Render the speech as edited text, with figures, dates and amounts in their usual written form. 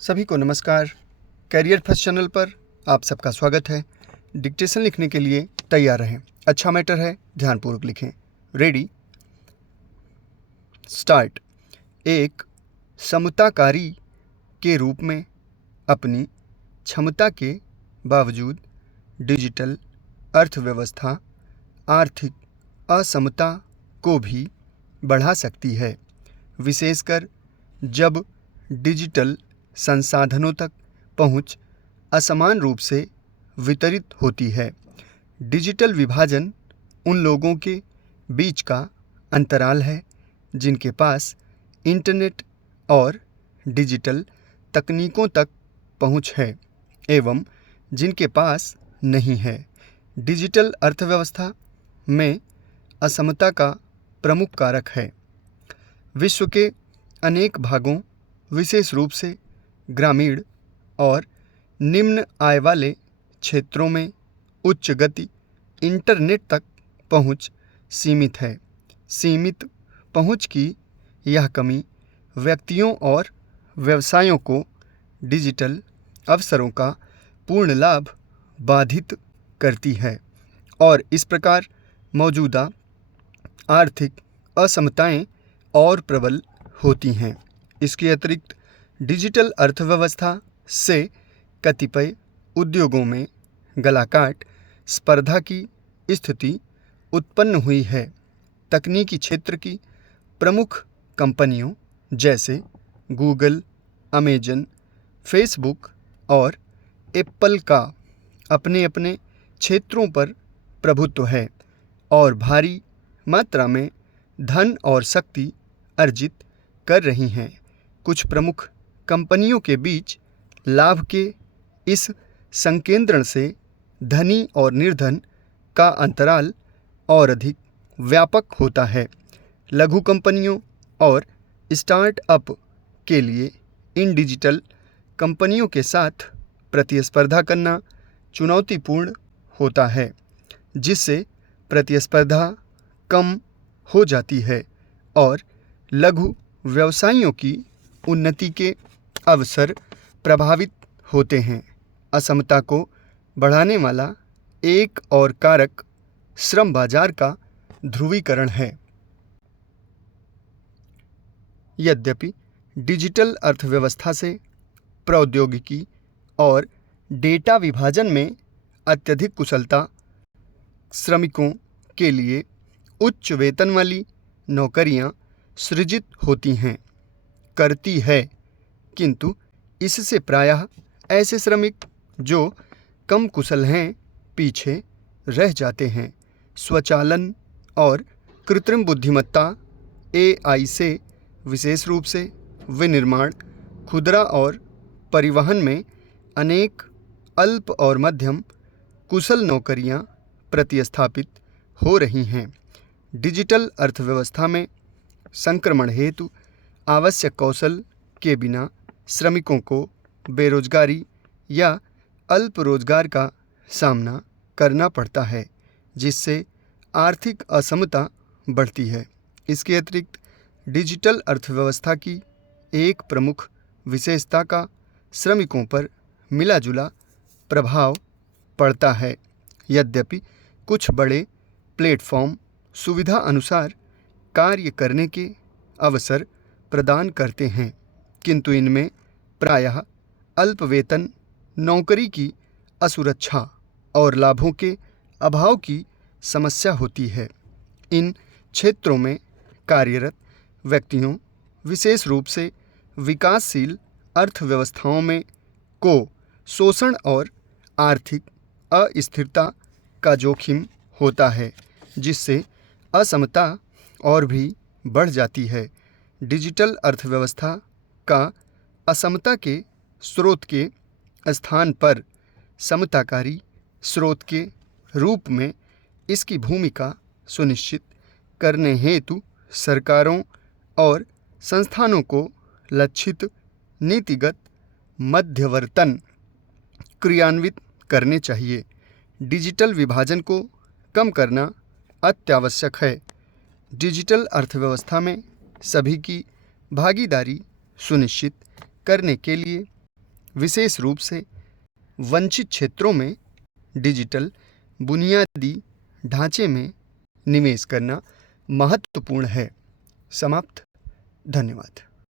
सभी को नमस्कार। कैरियर फर्स्ट चैनल पर आप सबका स्वागत है। डिक्टेशन लिखने के लिए तैयार रहें। अच्छा मैटर है, ध्यानपूर्वक लिखें। Ready, start. एक समताकारी के रूप में अपनी क्षमता के बावजूद डिजिटल अर्थव्यवस्था आर्थिक असमता को भी बढ़ा सकती है, विशेषकर जब डिजिटल संसाधनों तक पहुंच असमान रूप से वितरित होती है। डिजिटल विभाजन उन लोगों के बीच का अंतराल है जिनके पास इंटरनेट और डिजिटल तकनीकों तक पहुंच है एवं जिनके पास नहीं है। डिजिटल अर्थव्यवस्था में असमता का प्रमुख कारक है। विश्व के अनेक भागों, विशेष रूप से ग्रामीण और निम्न आय वाले क्षेत्रों में उच्च गति इंटरनेट तक पहुंच सीमित है। सीमित पहुंच की यह कमी व्यक्तियों और व्यवसायों को डिजिटल अवसरों का पूर्ण लाभ बाधित करती है और इस प्रकार मौजूदा आर्थिक असमताएं और प्रबल होती हैं। इसके अतिरिक्त डिजिटल अर्थव्यवस्था से कतिपय उद्योगों में गलाकाट स्पर्धा की स्थिति उत्पन्न हुई है। तकनीकी क्षेत्र की प्रमुख कंपनियों जैसे गूगल, अमेजन, फेसबुक और एप्पल का अपने अपने क्षेत्रों पर प्रभुत्व है और भारी मात्रा में धन और शक्ति अर्जित कर रही हैं। कुछ प्रमुख कंपनियों के बीच लाभ के इस संकेंद्रण से धनी और निर्धन का अंतराल और अधिक व्यापक होता है। लघु कंपनियों और स्टार्टअप के लिए इन डिजिटल कंपनियों के साथ प्रतिस्पर्धा करना चुनौतीपूर्ण होता है, जिससे प्रतिस्पर्धा कम हो जाती है और लघु व्यवसायियों की उन्नति के अवसर प्रभावित होते हैं। असमता को बढ़ाने वाला एक और कारक श्रम बाजार का ध्रुवीकरण है। यद्यपि डिजिटल अर्थव्यवस्था से प्रौद्योगिकी और डेटा विभाजन में अत्यधिक कुशलता श्रमिकों के लिए उच्च वेतन वाली नौकरियां सृजित होती करती है, किंतु इससे प्रायः ऐसे श्रमिक जो कम कुशल हैं पीछे रह जाते हैं। स्वचालन और कृत्रिम बुद्धिमत्ता AI से विशेष रूप से विनिर्माण, खुदरा और परिवहन में अनेक अल्प और मध्यम कुशल नौकरियां प्रतिस्थापित हो रही हैं। डिजिटल अर्थव्यवस्था में संक्रमण हेतु आवश्यक कौशल के बिना श्रमिकों को बेरोजगारी या अल्प रोजगार का सामना करना पड़ता है, जिससे आर्थिक असमता बढ़ती है। इसके अतिरिक्त डिजिटल अर्थव्यवस्था की एक प्रमुख विशेषता का श्रमिकों पर मिला-जुला प्रभाव पड़ता है। यद्यपि कुछ बड़े प्लेटफॉर्म सुविधा अनुसार कार्य करने के अवसर प्रदान करते हैं, किंतु इनमें प्रायः अल्प वेतन, नौकरी की असुरक्षा और लाभों के अभाव की समस्या होती है। इन क्षेत्रों में कार्यरत व्यक्तियों, विशेष रूप से विकासशील अर्थव्यवस्थाओं में को शोषण और आर्थिक अस्थिरता का जोखिम होता है, जिससे असमता और भी बढ़ जाती है। डिजिटल अर्थव्यवस्था का असमता के स्रोत के स्थान पर समताकारी स्रोत के रूप में इसकी भूमिका सुनिश्चित करने हेतु सरकारों और संस्थानों को लक्षित नीतिगत मध्यवर्तन क्रियान्वित करने चाहिए। डिजिटल विभाजन को कम करना अत्यावश्यक है। डिजिटल अर्थव्यवस्था में सभी की भागीदारी सुनिश्चित करने के लिए विशेष रूप से वंचित क्षेत्रों में डिजिटल बुनियादी ढांचे में निवेश करना महत्वपूर्ण है। समाप्त। धन्यवाद।